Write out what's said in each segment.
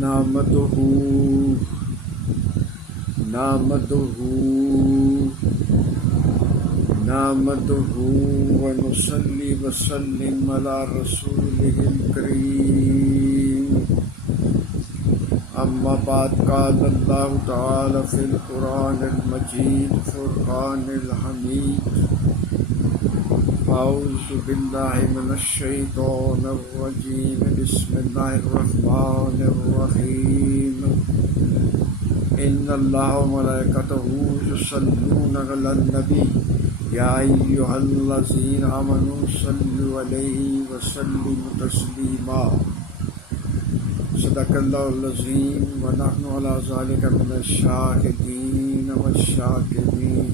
نحمده ونصلي وسلم على رسوله الكريم أما بعد قال الله تعالى في القرآن المجيد فرقان الحميد أعوذ بالله من الشيطان الرجيم بسم الله الرحمن الرحيم إن الله وملائكته يصلون على النبي يا أيها الذين آمنوا صلوا عليه وسلموا تسليما صدق الله العظيم ونحن على ذلك من الشاهدين والشاكرين.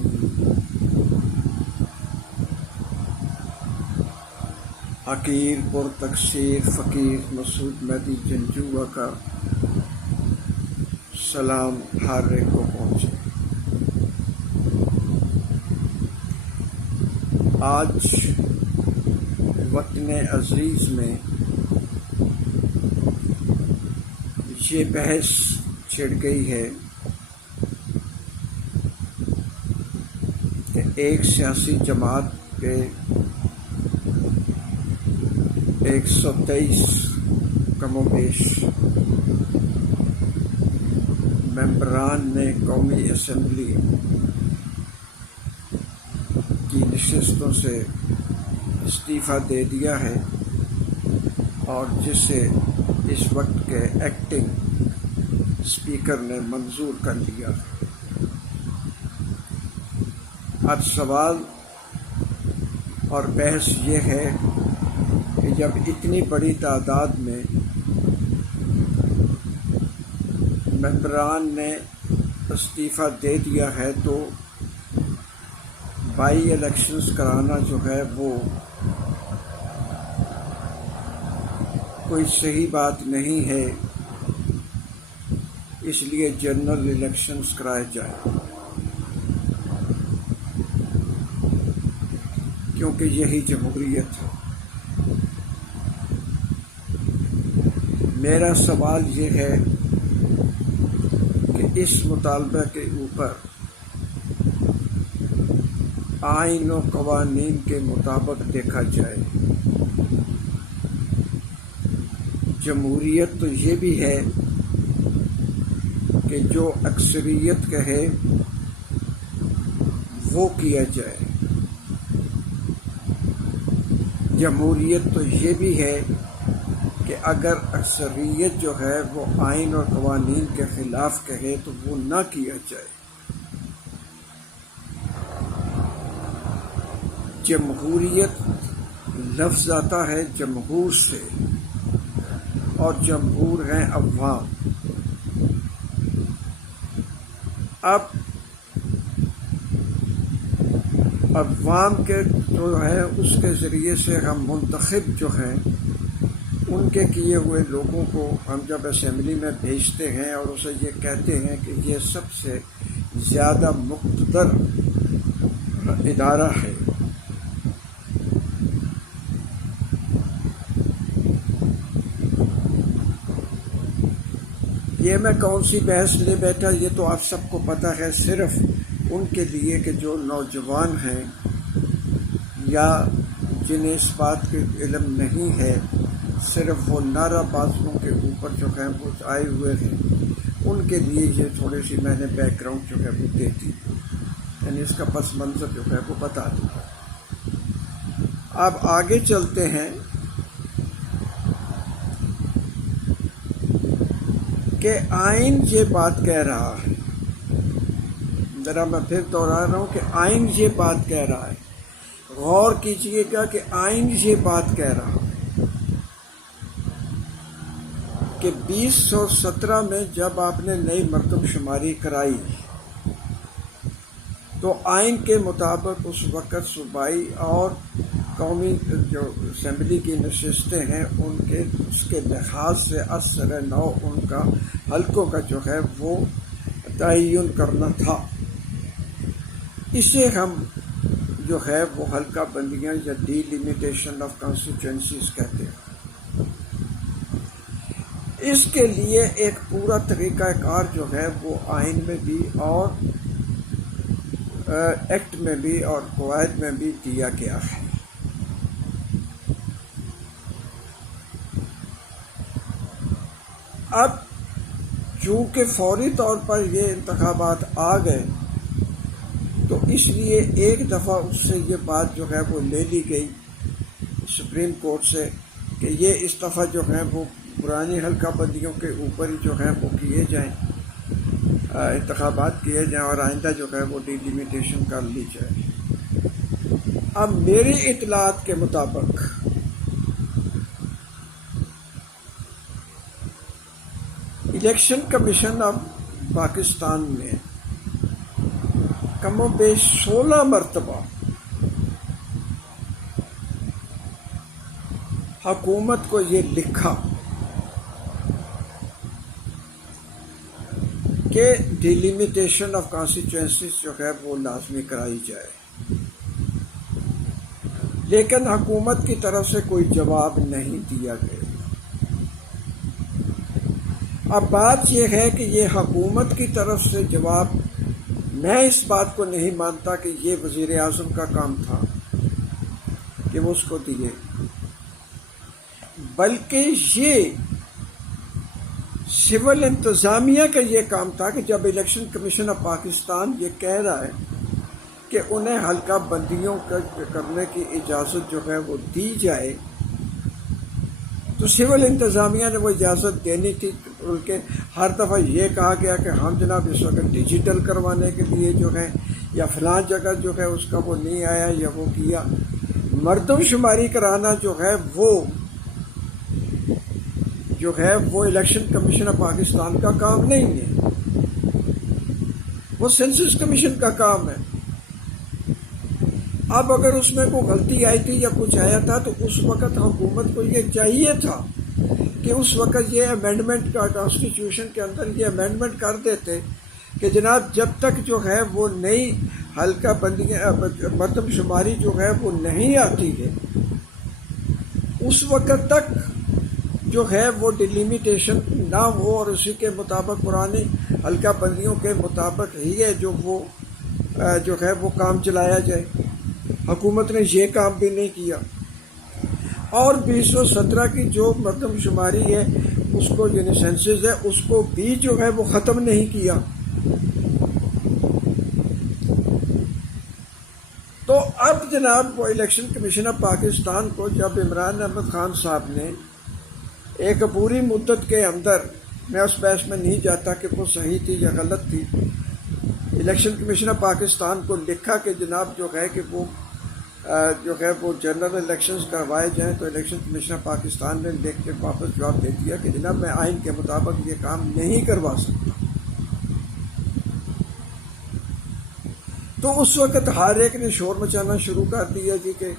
حقیر پر تقصیر فقیر مسعود مہدی جنجوعہ کا سلام ہر ایک کو پہنچے. آج وطن عزیز میں یہ بحث چھڑ گئی ہے کہ ایک سیاسی جماعت کے 123 کم و بیش ممبران نے قومی اسمبلی کی نشستوں سے استعفیٰ دے دیا ہے اور جسے اس وقت کے ایکٹنگ اسپیکر نے منظور کر لیا. اب سوال اور بحث یہ ہے کہ جب اتنی بڑی تعداد میں ممبران نے استعفیٰ دے دیا ہے تو بائی الیکشنز کرانا جو ہے وہ کوئی صحیح بات نہیں ہے، اس لیے جنرل الیکشنز کرائے جائیں کیونکہ یہی جمہوریت ہے. میرا سوال یہ ہے کہ اس مطالبہ کے اوپر آئین و قوانین کے مطابق دیکھا جائے. جمہوریت تو یہ بھی ہے کہ جو اکثریت کہے وہ کیا جائے. جمہوریت تو یہ بھی ہے کہ اگر اکثریت جو ہے وہ آئین اور قوانین کے خلاف کہے تو وہ نہ کیا جائے. جمہوریت لفظ آتا ہے جمہور سے اور جمہور ہیں عوام. اب عوام کے جو ہے اس کے ذریعے سے ہم منتخب جو ہیں ان کے کیے ہوئے لوگوں کو ہم جب اسمبلی میں بھیجتے ہیں اور اسے یہ کہتے ہیں کہ یہ سب سے زیادہ مقتدر ادارہ ہے، یہ میں کون سی بحث لے بیٹھا یہ تو آپ سب کو پتہ ہے. صرف ان کے لیے کہ جو نوجوان ہیں یا جنہیں اس بات کے علم نہیں ہے، صرف وہ نعرہ بازوں کے اوپر جو ہے وہ آئے ہوئے ہیں، ان کے لیے یہ تھوڑی سی میں نے بیک گراؤنڈ جو ہے وہ دے دی، یعنی اس کا پس منظر جو ہے وہ بتا دیا. اب آگے چلتے ہیں کہ آئین یہ بات کہہ رہا ہے. ذرا میں پھر دوہرا رہا ہوں کہ آئین یہ بات کہہ رہا ہے. غور کیجئے گا کہ آئین یہ بات کہہ رہا ہے کہ 2017 میں جب آپ نے نئی مردم شماری کرائی تو آئین کے مطابق اس وقت صوبائی اور قومی جو اسمبلی کی نشستیں ہیں ان کے اس کے لحاظ سے اثر نو ان کا حلقوں کا جو ہے وہ تعین کرنا تھا. اسے ہم جو ہے وہ حلقہ بندیاں یا ڈی لیمیٹیشن آف کانسٹیچوئنسیز کہتے ہیں. اس کے لیے ایک پورا طریقہ کار جو ہے وہ آئین میں بھی اور ایکٹ میں بھی اور قواعد میں بھی دیا گیا ہے۔ اب چونکہ فوری طور پر یہ انتخابات آ گئے تو اس لیے ایک دفعہ اس سے یہ بات جو ہے وہ لے لی گئی سپریم کورٹ سے کہ یہ اس دفعہ جو ہے وہ پرانی حلقہ بندیوں کے اوپر جو ہے وہ کیے جائیں، انتخابات کیے جائیں اور آئندہ جو ہے وہ ڈیلیمیٹیشن کر لی جائے۔ اب میری اطلاعات کے مطابق الیکشن کمیشن آف پاکستان نے کم و بیش 16 مرتبہ حکومت کو یہ لکھا کہ ڈیلیمیٹیشن آف کانسٹیچوئنسیز جو ہے وہ لازمی کرائی جائے، لیکن حکومت کی طرف سے کوئی جواب نہیں دیا گیا۔ اب بات یہ ہے کہ یہ حکومت کی طرف سے جواب، میں اس بات کو نہیں مانتا کہ یہ وزیر اعظم کا کام تھا کہ وہ اس کو دیے، بلکہ یہ سول انتظامیہ کا یہ کام تھا کہ جب الیکشن کمیشن آف پاکستان یہ کہہ رہا ہے کہ انہیں حلقہ بندیوں کرنے کی اجازت جو ہے وہ دی جائے تو سول انتظامیہ نے وہ اجازت دینی تھی، بلکہ ہر دفعہ یہ کہا گیا کہ ہم جناب اس وقت ڈیجیٹل کروانے کے لیے جو ہے یا فلاں جگہ جو ہے اس کا وہ نہیں آیا یا وہ کیا۔ مردم شماری کرانا جو ہے وہ الیکشن کمیشن آف پاکستان کا کام نہیں ہے، وہ سینسس کمیشن کا کام ہے۔ اب اگر اس میں کوئی غلطی آئی تھی یا کچھ آیا تھا تو اس وقت حکومت کو یہ چاہیے تھا کہ اس وقت یہ امینڈمنٹ کا کانسٹیٹیوشن کے اندر یہ امینڈمنٹ کر دیتے کہ جناب جب تک جو ہے وہ نئی حلقہ بندی مردم شماری جو ہے وہ نہیں آتی ہے اس وقت تک جو ہے وہ ڈیلیمیٹیشن نہ ہو اور اسی کے مطابق پرانی حلقہ بندیوں کے مطابق ہی ہے جو ہے وہ کام چلایا جائے۔ حکومت نے یہ کام بھی نہیں کیا، اور 2017 کی جو مردم شماری ہے اس کو یعنی سینسز ہے اس کو بھی جو ہے وہ ختم نہیں کیا۔ تو اب جناب وہ الیکشن کمیشن آف پاکستان کو جب عمران احمد خان صاحب نے ایک پوری مدت کے اندر، میں اس بحث میں نہیں جاتا کہ وہ صحیح تھی یا غلط تھی، الیکشن کمیشن آف پاکستان کو لکھا کہ جناب جو ہے کہ وہ جنرل الیکشنز کروائے جائیں، تو الیکشن کمیشن آف پاکستان نے لکھ کے واپس جواب دے دیا کہ جناب میں آئین کے مطابق یہ کام نہیں کروا سکتا۔ تو اس وقت ہر ایک نے شور مچانا شروع کر دیا جی کہ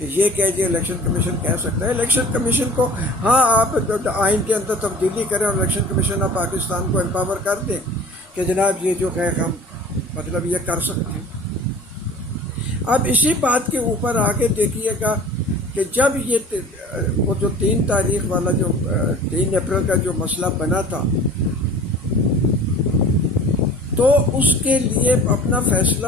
یہ کہہ جی الیکشن کمیشن کہہ سکتا ہے۔ الیکشن کمیشن کو ہاں آپ آئین کے اندر تبدیلی کریں اور الیکشن کمیشن آف پاکستان کو امپاور کر دیں کہ جناب یہ جو ہے ہم مطلب یہ کر سکتے ہیں۔ اب اسی بات کے اوپر آگے دیکھیے گا کہ جب یہ وہ جو 3 تاریخ والا جو 3 اپریل کا جو مسئلہ بنا تھا تو اس کے لیے اپنا فیصلہ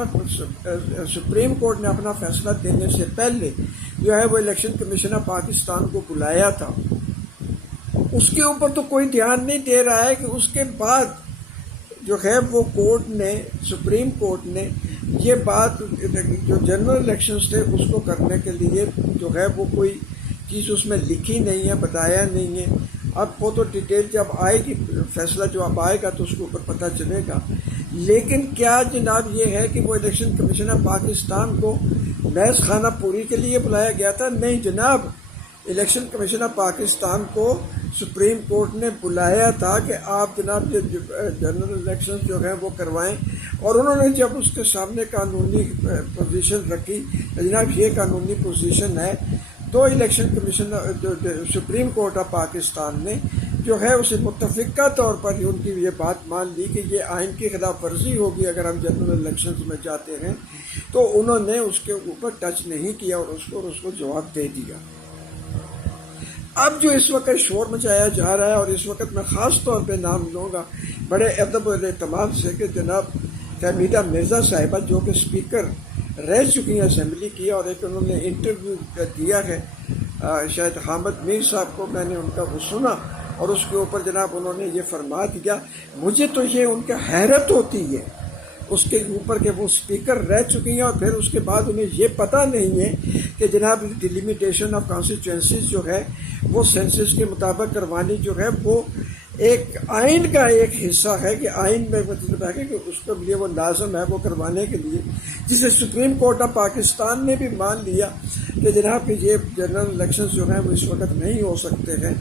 سپریم کورٹ نے اپنا فیصلہ دینے سے پہلے جو ہے وہ الیکشن کمیشن آف پاکستان کو بلایا تھا۔ اس کے اوپر تو کوئی دھیان نہیں دے رہا ہے کہ اس کے بعد جو ہے وہ کورٹ نے سپریم کورٹ نے یہ بات جو جنرل الیکشنز تھے اس کو کرنے کے لیے جو ہے وہ کوئی چیز اس میں لکھی نہیں ہے، بتایا نہیں ہے۔ اب وہ تو ڈیٹیل جب آئے گی، فیصلہ جو اب آئے گا تو اس کے اوپر پتہ چلے گا۔ لیکن کیا جناب یہ ہے کہ وہ الیکشن کمیشن آف پاکستان کو محض خانہ پوری کے لیے بلایا گیا تھا؟ نہیں جناب، الیکشن کمیشن آف پاکستان کو سپریم کورٹ نے بلایا تھا کہ آپ جناب یہ جنرل الیکشن جو ہے وہ کروائیں، اور انہوں نے جب اس کے سامنے قانونی پوزیشن رکھی جناب یہ قانونی پوزیشن ہے، تو election commission supreme court of Pakistan نے جو ہے اسے متفقہ طور پر ان کی یہ بات مان لی کہ یہ آئین کی خلاف ورزی ہوگی اگر ہم جنرل الیکشنز میں جاتے ہیں، تو انہوں نے اس کے اوپر ٹچ نہیں کیا اور اس کو جواب دے دیا۔ اب جو اس وقت شور مچایا جا رہا ہے، اور اس وقت میں خاص طور پہ نام لوں گا بڑے ادب اور اہتمام سے کہ جناب فہمیدہ مرزا صاحبہ جو کہ اسپیکر رہ چکی ہیں اسمبلی کی، اور ایک انہوں نے انٹرویو دیا ہے شاید حامد میر صاحب کو، میں نے ان کا وہ سنا، اور اس کے اوپر جناب انہوں نے یہ فرما دیا، مجھے تو یہ ان کا حیرت ہوتی ہے اس کے اوپر کہ وہ اسپیکر رہ چکی ہیں، اور پھر اس کے بعد انہیں یہ پتہ نہیں ہے کہ جناب ڈیلیمیٹیشن آف کانسٹیچوئنسیز جو ہے وہ سینسس کے مطابق کروانی جو ہے وہ ایک آئین کا ایک حصہ ہے، کہ آئین میں مطلب ہے کہ اس کے لیے وہ لازم ہے وہ کروانے کے لیے، جسے سپریم کورٹ آف پاکستان نے بھی مان لیا کہ جناب کہ یہ جنرل الیکشنز جو ہیں وہ اس وقت نہیں ہو سکتے ہیں،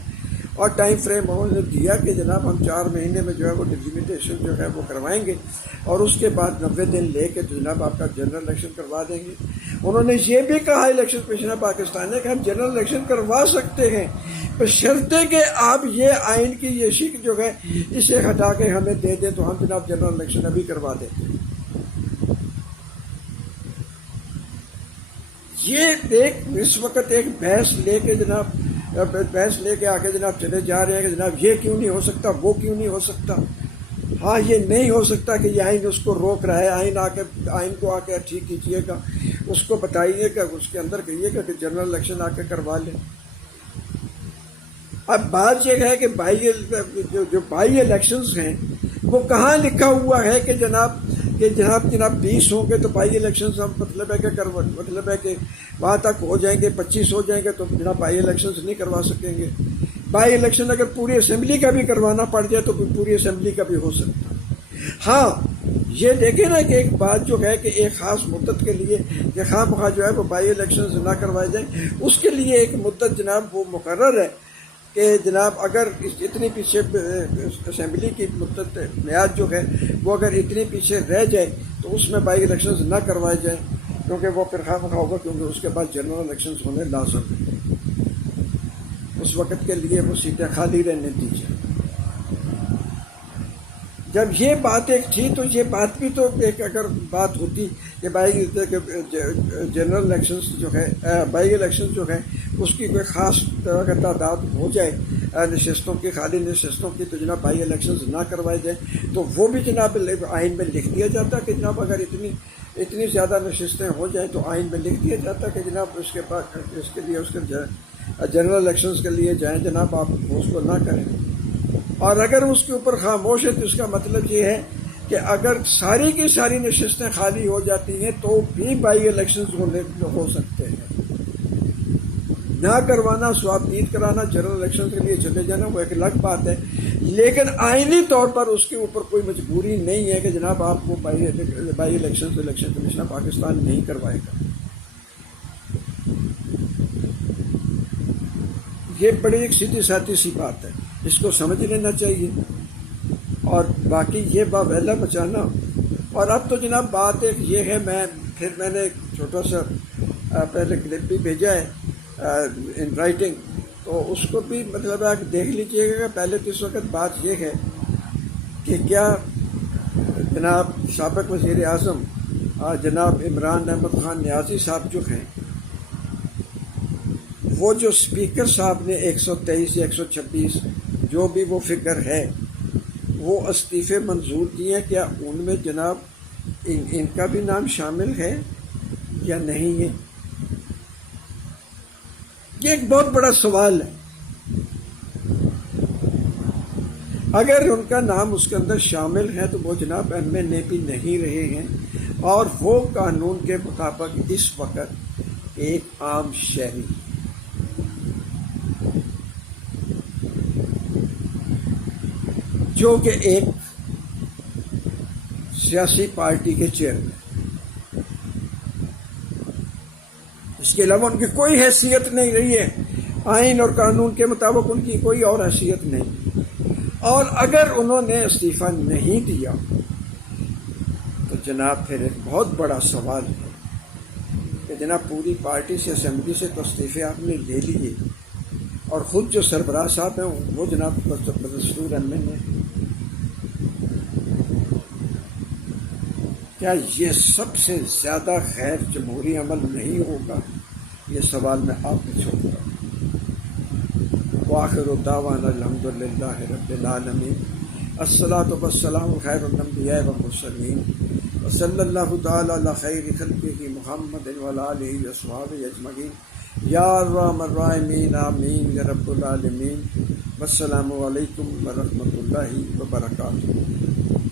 اور ٹائم فریم انہوں نے دیا کہ جناب ہم 4 مہینے میں جو ہے وہ ڈیلیمیٹیشن جو ہے وہ کروائیں گے، اور اس کے بعد 90 دن لے کے تو جناب آپ کا جنرل الیکشن کروا دیں گے۔ انہوں نے یہ بھی کہا الیکشن کمیشن پاکستان نے کہ ہم جنرل الیکشن کروا سکتے ہیں، بشرطے کہ آپ یہ آئین کی یہ شک جو ہے اسے ہٹا کے ہمیں دے دیں، تو ہم جناب جنرل الیکشن ابھی کروا دیتے ہیں۔ یہ اس وقت ایک بحث لے کے آگے جناب چلے جا رہے ہیں کہ جناب یہ کیوں نہیں ہو سکتا، وہ کیوں نہیں ہو سکتا۔ ہاں یہ نہیں ہو سکتا کہ یہ آئین اس کو روک رہا ہے، آئین کو آ کے ٹھیک کیجیے گا، اس کو بتائیے گا، اس کے اندر کہیے گا کہ جنرل الیکشن آ کے کروا لیں۔ اب بات یہ ہے کہ جو بائی الیکشنز ہیں وہ کہاں لکھا ہوا ہے کہ جناب 20 ہوں گے تو بائی الیکشنز ہم مطلب ہے کہ وہاں تک ہو جائیں گے، 25 ہو جائیں گے تو جناب بائی الیکشنز نہیں کروا سکیں گے۔ بائی الیکشن اگر پوری اسمبلی کا بھی کروانا پڑ جائے تو پوری اسمبلی کا بھی ہو سکتا ہے۔ ہاں یہ دیکھیں نا کہ ایک بات جو ہے کہ ایک خاص مدت کے لیے کہ خواہ مخواہ جو ہے وہ بائی الیکشنز نہ کروائے جائیں، اس کے لیے ایک مدت جناب وہ مقرر ہے کہ جناب اگر اتنی پیچھے اسمبلی کی مدت میعاد جو ہے وہ اگر اتنی پیچھے رہ جائے تو اس میں بائی الیکشنز نہ کروائے جائیں، کیونکہ وہ پھر خواہ مخواہ ہوگا، کیونکہ اس کے بعد جنرل الیکشنز ہونے لازم ہیں، اس وقت کے لیے وہ سیٹیں خالی رہنے دیجیے۔ جب یہ بات ایک تھی تو یہ بات بھی تو ایک اگر بات ہوتی کہ بھائی جنرل الیکشنز جو ہے بائی الیکشن جو ہے اس کی کوئی خاص طرح کا تعداد ہو جائے نشستوں کی، خالی نشستوں کی، تو جناب بائی الیکشنز نہ کروائے جائیں، تو وہ بھی جناب آئین میں لکھ دیا جاتا کہ جناب اگر اتنی زیادہ نشستیں ہو جائیں تو آئین میں لکھ دیا جاتا کہ جناب اس کے بعد اس کے لیے جنرل الیکشنز کے لیے جائیں جناب، آپ اس کو نہ کریں۔ اور اگر اس کے اوپر خاموش ہے تو اس کا مطلب یہ ہے کہ اگر ساری کی ساری نشستیں خالی ہو جاتی ہیں تو بھی بائی الیکشنز ہو سکتے ہیں۔ نہ کروانا، سوابدید کرانا، جنرل الیکشن کے لیے چلے جانا وہ ایک الگ بات ہے، لیکن آئینی طور پر اس کے اوپر کوئی مجبوری نہیں ہے کہ جناب آپ کو بائی الیکشن کمیشن پاکستان نہیں کروائے گا۔ یہ بڑی ایک سیدھی سادی سی بات ہے، اس کو سمجھ لینا چاہیے۔ اور باقی یہ باویلا بچانا، اور اب تو جناب بات ایک یہ ہے، میں نے ایک چھوٹا سا پہلے کلپ بھی بھیجا ہے ان رائٹنگ، تو اس کو بھی مطلب ہے کہ دیکھ لیجیے گا۔ پہلے تو اس وقت بات یہ ہے کہ کیا جناب سابق وزیر اعظم جناب عمران احمد خان نیازی صاحب جو ہیں، وہ جو اسپیکر صاحب نے 123 یا 126 جو بھی وہ فگر ہے وہ استعفے منظور کیے ہیں، کیا ان میں جناب ان کا بھی نام شامل ہے یا نہیں ہے؟ یہ ایک بہت بڑا سوال ہے۔ اگر ان کا نام اس کے اندر شامل ہے تو وہ جناب ایم این اے بھی نہیں رہے ہیں، اور وہ قانون کے مطابق اس وقت ایک عام شہری جو کہ ایک سیاسی پارٹی کے چیئرمین، اس کے علاوہ ان کی کوئی حیثیت نہیں رہی ہے، آئین اور قانون کے مطابق ان کی کوئی اور حیثیت نہیں۔ اور اگر انہوں نے استعفیٰ نہیں دیا تو جناب پھر ایک بہت بڑا سوال ہے کہ جناب پوری پارٹی سے، اسمبلی سے تو استعفے آپ نے لے لیے، اور خود جو سربراہ صاحب ہیں وہ جناب بدستور ایم این اے، کیا یہ سب سے زیادہ غیر جمہوری عمل نہیں ہوگا؟ یہ سوال میں آپ کو چھوڑ رہا ہوں۔ وآخر دعوانا الحمدللہ رب العالمین۔ الصلاۃ والسلام خیر الانبیاء والمرسلین وصلی اللہ تعالی علی خیر خلقہ محمد وعلی آلہ وصحبہ اجمعین یا ارحم الراحمین آمین یا رب العالمین۔ والسلام علیکم ورحمۃ اللہ وبرکاتہ۔